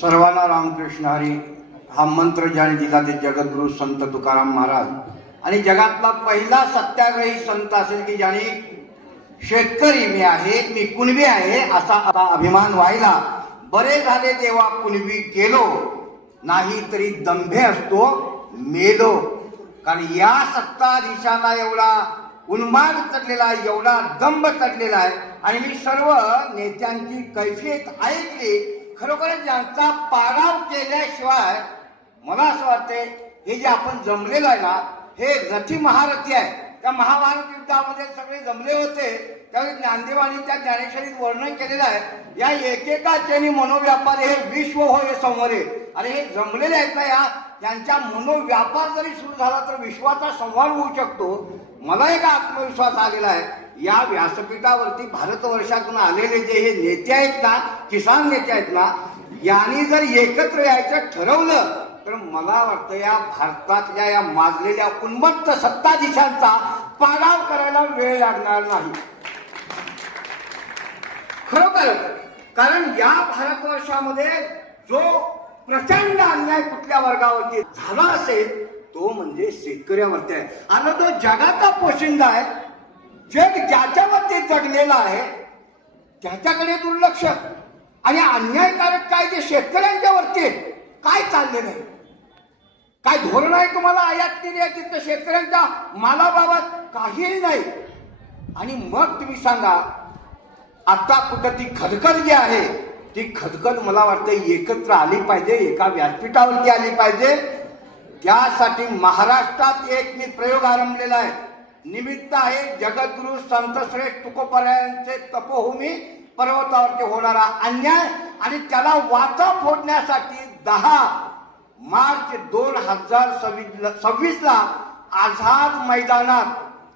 सर्वांना रामकृष्ण हरी हा मंत्र ज्याने दिला ते जगद्गुरु संत तुकाराम महाराज आणि जगातला पहिला सत्याग्रही संत असेल की ज्याने शेतकरी मी आहे, मी कुणबी आहे असा अभिमान व्हायला. बरे झाले तेव्हा कुणबी गेलो, नाही तरी दंभे असतो मेलो. कारण या सत्ताधीशांना एवढा उन्माद चढलेला आहे, एवढा दंभ चढलेला आहे. आणि मी सर्व नेत्यांची कैफियत ऐकली. खरोखरच यांचा पाडाव केल्याशिवाय मला असं वाटतंय हे जे आपण जमलेलं आहे ना, हे रथी महारथी आहे. त्या महाभारत युद्धामध्ये सगळे जमले होते त्यावेळी ज्ञानदेवानी त्या ज्ञानेश्वरीत वर्णन केलेलं आहे. या एकेकाचे मनोव्यापार हे विश्व होय समोरे. अरे हे जमलेले आहेत ना, या त्यांच्या मनोव्यापार जरी सुरू झाला तर विश्वाचा संवाद होऊ शकतो. मला एक आत्मविश्वास आलेला आहे. या व्यासपीठावरती भारतवर्षातून आलेले जे हे नेते आहेत ना, किसान नेते आहेत ना, यांनी जर एकत्र यायचं ठरवलं तर मला वाटतं या भारतातल्या या माजलेल्या उन्मत्त सत्ताधीशांचा पाडाव करायला वेळ लागणार नाही खरोखर. कारण या भारतवर्षामध्ये जो प्रचंड अन्याय कुठल्या वर्गावरती झाला असेल तो म्हणजे शेतकऱ्यावरती आहे. आणि तो जगाचा पोशिंदा आहे. जग ज्याच्यावरती जगलेला आहे त्याच्याकडे दुर्लक्ष आणि अन्यायकारक काय जे शेतकऱ्यांच्यावरती काय चाललेलं आहे, काय धोरण आहे तुम्हाला आयात निर्यातीत शेतकऱ्यांच्या मालाबाबत काहीही नाही. आणि मग तुम्ही सांगा आता कुठं ती खदखद जी आहे ती खदखद मला वाटतं एकत्र आली पाहिजे, एका व्यासपीठावरती आली पाहिजे. त्यासाठी महाराष्ट्रात एक मी प्रयोग आरंभलेला आहे. निमित्त आहे जगद्गुरु संतश्रेष्ठ तुकोबरायांचे तपोभूमी पर्वतावरती होणारा अन्याय आणि त्याला वाचा फोडण्यासाठी 10 मार्च 2026 आझाद मैदानात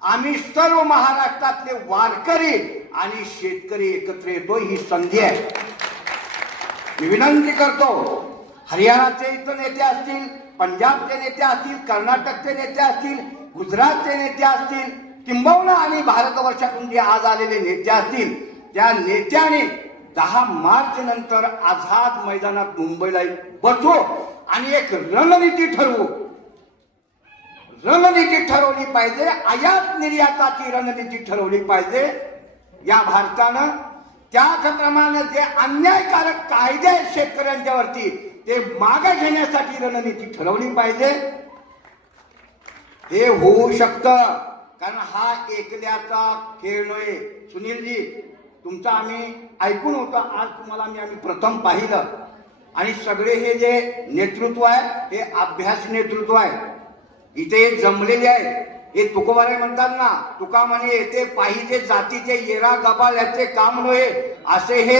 आम्ही सर्व महाराष्ट्रातले वारकरी आणि शेतकरी एकत्र येतो. ही संधी आहे. मी विनंती करतो हरियाणाचे इतर नेते असतील, पंजाबचे नेते असतील, कर्नाटकचे नेते असतील, गुजरातचे नेते असतील, किंबहुना आणि भारतवर्षातून जे आज आलेले नेते असतील, त्या नेत्याने 10 मार्च नंतर आझाद मैदानात मुंबईला बसू आणि एक रणनीती ठरवू. रणनीती ठरवली पाहिजे. आयात निर्याताची रणनीती ठरवली पाहिजे. या भारतानं त्याप्रमाणे जे अन्यायकारक कायदे आहेत शेतकऱ्यांच्यावरती ते मागे घेण्यासाठी रणनीती ठरवली पाहिजे. हे होऊ शकतं कारण हा एकल्याचा खेळ नव्हे. सुनीलजी तुमचं आम्ही ऐकून होतं, आज तुम्हाला आम्ही प्रथम पाहिलं. आणि सगळे हे जे नेतृत्व आहे हे अभ्यास नेतृत्व आहे. इथे जमलेले आहे. हे तुकोबारे म्हणतात ना, तुका म्हणे येते पाहिजे जातीचे येरा गबाल याचे काम नव्हे. असे हे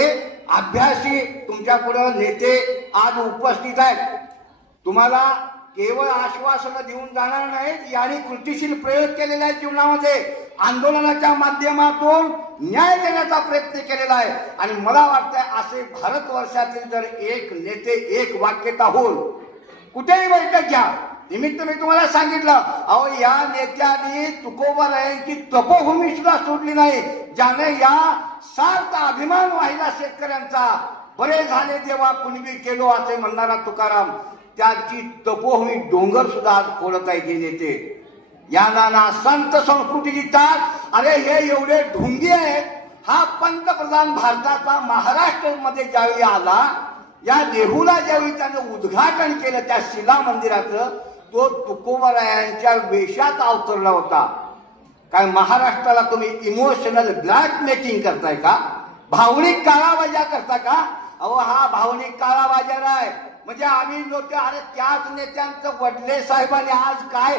अभ्यासी तुमच्या पुढे नेते आज उपस्थित आहेत. तुम्हाला केवळ आश्वासनं देऊन जाणार नाहीत, यांनी कृतीशील प्रयोग केलेला आहे. जीवनामध्ये आंदोलनाच्या माध्यमातून न्याय देण्याचा प्रयत्न केलेला आहे. आणि मला वाटतंय असे भारतवर्षातील जर एक नेते एक वाक्यता होऊन कुठेही बैठक घ्या. निमित्त मी तुम्हाला सांगितलं, अहो या नेत्यांनी तुकोबारायांची तपोभूमी सुद्धा सोडली नाही. ज्याने या सार्थ अभिमान वाहिला शेतकऱ्यांचा. बरे झाले तेव्हा कुणबी केलो असे म्हणणारा तुकाराम त्याची तपोभूमी डोंगर सुद्धा आज फोडत आहे. नेते या नाना संत संस्कृतीची तार. अरे हे एवढे ढोंगी आहेत. हा पंतप्रधान भारताचा महाराष्ट्रामध्ये ज्यावेळी आला, या देहूला ज्यावेळी त्यानं उद्घाटन केलं त्या शिला मंदिराचं, तो तुकोबारायांच्या वेशात अवतरला होता. काय महाराष्ट्राला तुम्ही इमोशनल ब्लॅकमेलिंग करताय का? भावनिक काळाबाजार करता का? अहो हा भावनिक काळाबाजार आहे. म्हणजे आम्ही लोक अरे त्याच नेत्यांचं वडले साहेबांनी आज काय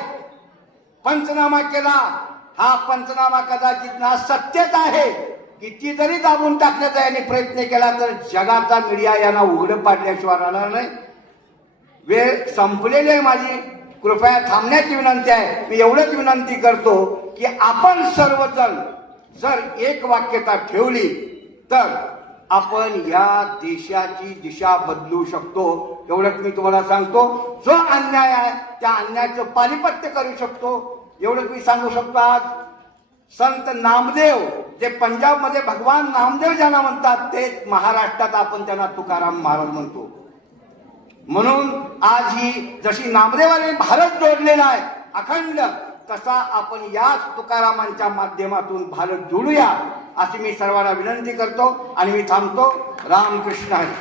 पंचनामा केला. हा पंचनामा कदाचित ना सत्यच आहे. किती जरी दाबून टाकण्याचा याने प्रयत्न केला तर जगाचा मीडिया यांना उघडं पाडल्याशिवाय राहणार नाही. वेळ संपलेली आहे माझी. कृपया थांबण्याची विनंती आहे. मी एवढंच विनंती करतो की आपण सर्वजण जर एक वाक्यता ठेवली तर आपण या देशाची दिशा बदलू शकतो. एवढंच मी तुम्हाला सांगतो. जो अन्याय आहे त्या अन्यायाचं पानिपत्य करू शकतो एवढंच मी सांगू शकतो. आज संत नामदेव जे पंजाबमध्ये भगवान नामदेव ज्यांना म्हणतात ते महाराष्ट्रात आपण त्यांना तुकाराम महाराज म्हणतो. म्हणून आज ही जशी नामदेवाने भारत जोडलेला आहे अखंड, तसा आपण याच तुकारामांच्या माध्यमातून भारत जोडूया अशी मी सर्वांना विनंती करतो आणि मी थांबतो. रामकृष्ण हरी.